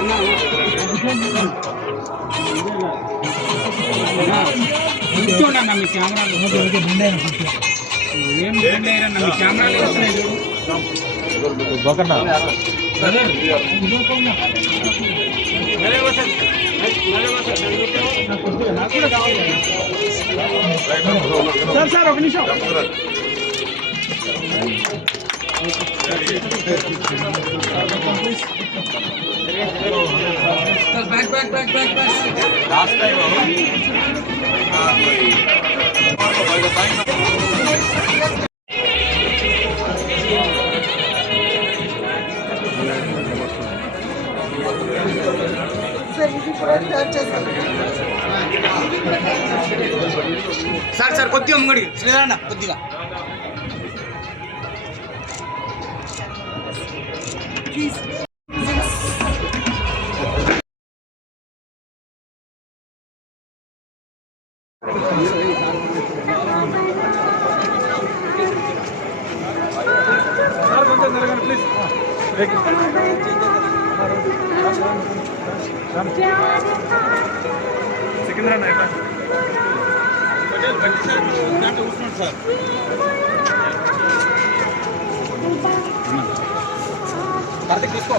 కూర్చోండి మీ కెమెరాలు ఏం బండి మీ కెమెరాలు వేస్తున్నాయి నాకు కూడా కావాలి సార్ ఒక నిమిషం back. Last time, sir, కొద్దిగా ముంగడి శ్రీరాన్న కొద్దిగా సికింద్రా నాయక దాంట్లో కూర్చున్నాడు సార్ కార్తీక్ తీసుకో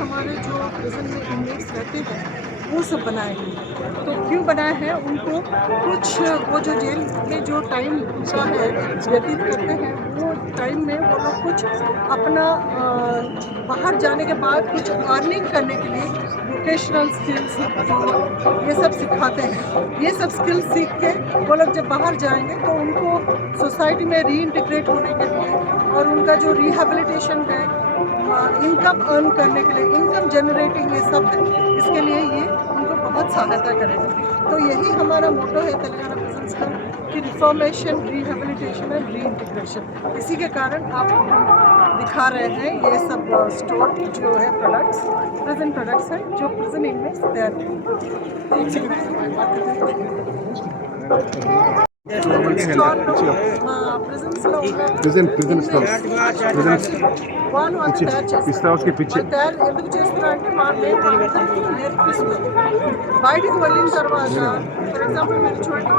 हमारे जो प्रिजन में इनमेट्स रहते हैं वो सब बनाए हैं। तो क्यों बनाए हैं? उनको कुछ वो जो जेल में जो टाइम का है व्यतीत करते हैं वो टाइम में वो लोग कुछ अपना बाहर जाने के बाद कुछ अर्निंग करने के लिए वोकेशनल स्किल्स ये सब सिखाते हैं। ये सब स्किल्स सीख के वो लोग जब बाहर जाएंगे तो उनको सोसाइटी में रीइंटीग्रेट होने के लिए और उनका जो रिहेबिलिटेशन है, इनकम अर्न करने के लिए, इनकम जनरेटिंग ये सब है, इसके लिए ये उनको बहुत सहायता करेगा। तो यही हमारा मोटो है तेलंगाना प्रिजन्स का कि रिफॉर्मेशन, रिहेबिलिटेशन एंड रीइंटीग्रेशन। इसी के कारण आप दिखा रहे हैं ये सब स्टोर जो है प्रोडक्ट्स, प्रिजन प्रोडक्ट्स हैं जो प्रिजन इनमेट्स तैयार हैं। ఎందుకు చేస్తున్నారంటే మా నేర్పిస్తున్నారు. బయటికి వెళ్ళిన తర్వాత ఫర్ ఎగ్జాంపుల్ మీరు చూడండి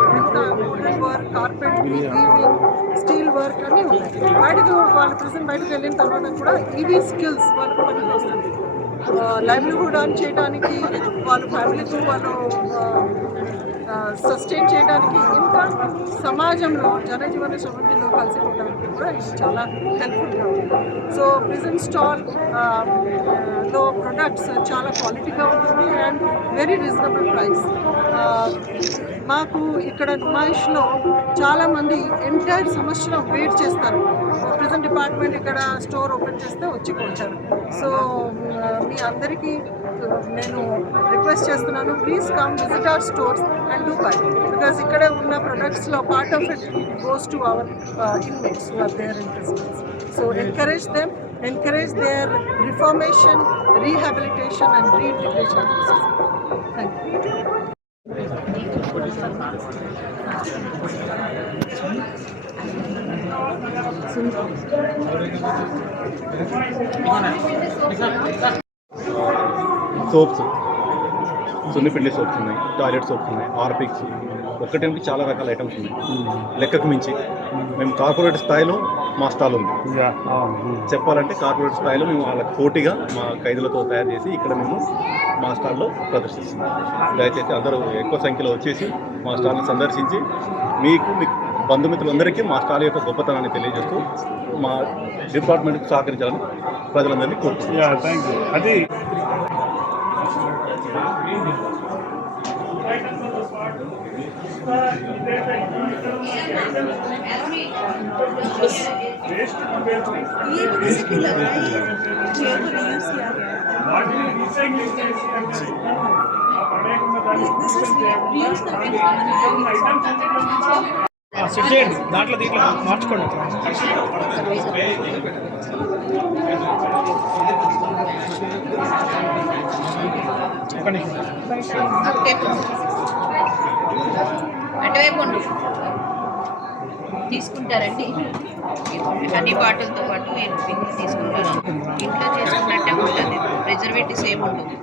wooden work, carpentry, weaving, steel work అన్నీ ఉన్నాయి. బయటకు వాళ్ళ ప్రెజెంట్ బయటకు వెళ్ళిన తర్వాత కూడా ఇవి స్కిల్స్ వాళ్ళకు పనికి వస్తుంది. లైవ్లీహుడ్ అర్న్ చేయడానికి, వాళ్ళ ఫ్యామిలీతో వాళ్ళు సస్టైన్ చేయడానికి, ఇంకా సమాజంలో జనజీవన సమృద్ధిలో కలిసిపోవడానికి కూడా ఇది చాలా హెల్ప్ఫుల్గా ఉంటుంది. సో ప్రిజన్ స్టాల్ లో ప్రొడక్ట్స్ చాలా క్వాలిటీగా ఉంటుంది అండ్ వెరీ రీజనబుల్ ప్రైస్. మాకు ఇక్కడ నుమాయిష్లో చాలామంది ఎంటైర్ సంవత్సరం వెయిట్ చేస్తారు. ప్రిజన్ డిపార్ట్మెంట్ ఇక్కడ స్టోర్ ఓపెన్ చేస్తే వచ్చి కొంటారు. సో మీ అందరికీ నేను రిక్వెస్ట్ చేస్తున్నాను, please come visit our stores and do buy, because ఇక్కడే ఉన్న ప్రొడక్ట్స్లో part of it goes to our inmates who are there in prisons. So encourage them, encourage their reformation, rehabilitation and reintegration. Thank you. Soaps, సున్నిపిండి soaps ఉన్నాయి, toilet soaps ఉన్నాయి, Harpics, ఒక్కటేమిటి చాలా రకాల items ఉన్నాయి. లెక్కకు మించి మేము కార్పొరేట్ స్థాయిలో మా స్టాల్ ఉంది. చెప్పాలంటే కార్పొరేట్ స్థాయిలో మేము వాళ్ళకి పోటీగా మా ఖైదులతో తయారు చేసి ఇక్కడ మేము మా స్టాల్లో ప్రదర్శిస్తున్నాం. దయచేసి అందరూ ఎక్కువ సంఖ్యలో వచ్చేసి మా స్టాల్ని సందర్శించి మీ బంధుమిత్రులందరికీ మా స్టాల్ యొక్క గొప్పతనాన్ని తెలియజేస్తూ మా డిపార్ట్మెంట్కి సహకరించాలని ప్రజలందరినీ కోరుతున్నాం. ये कैसे लग रहा है? चेयर को रीयूज किया गया है. This is reused करके సెట్ చేయండి దాంట్లో దీంట్లో మార్చుకోండి ఒక నిమిషం అటువైపు ఉండు. తీసుకుంటారండి హనీ బాటిల్తో పాటు మీరు పిండి తీసుకుంటారు. ఇంట్లో చేసుకున్నట్టే ఉంటుంది, ప్రిజర్వేటివ్స్ ఏమి ఉండదు.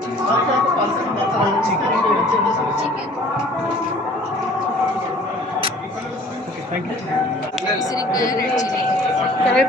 థ్యాంక్ యూ ఉసిరికాయ రెడ్ చిల్లీ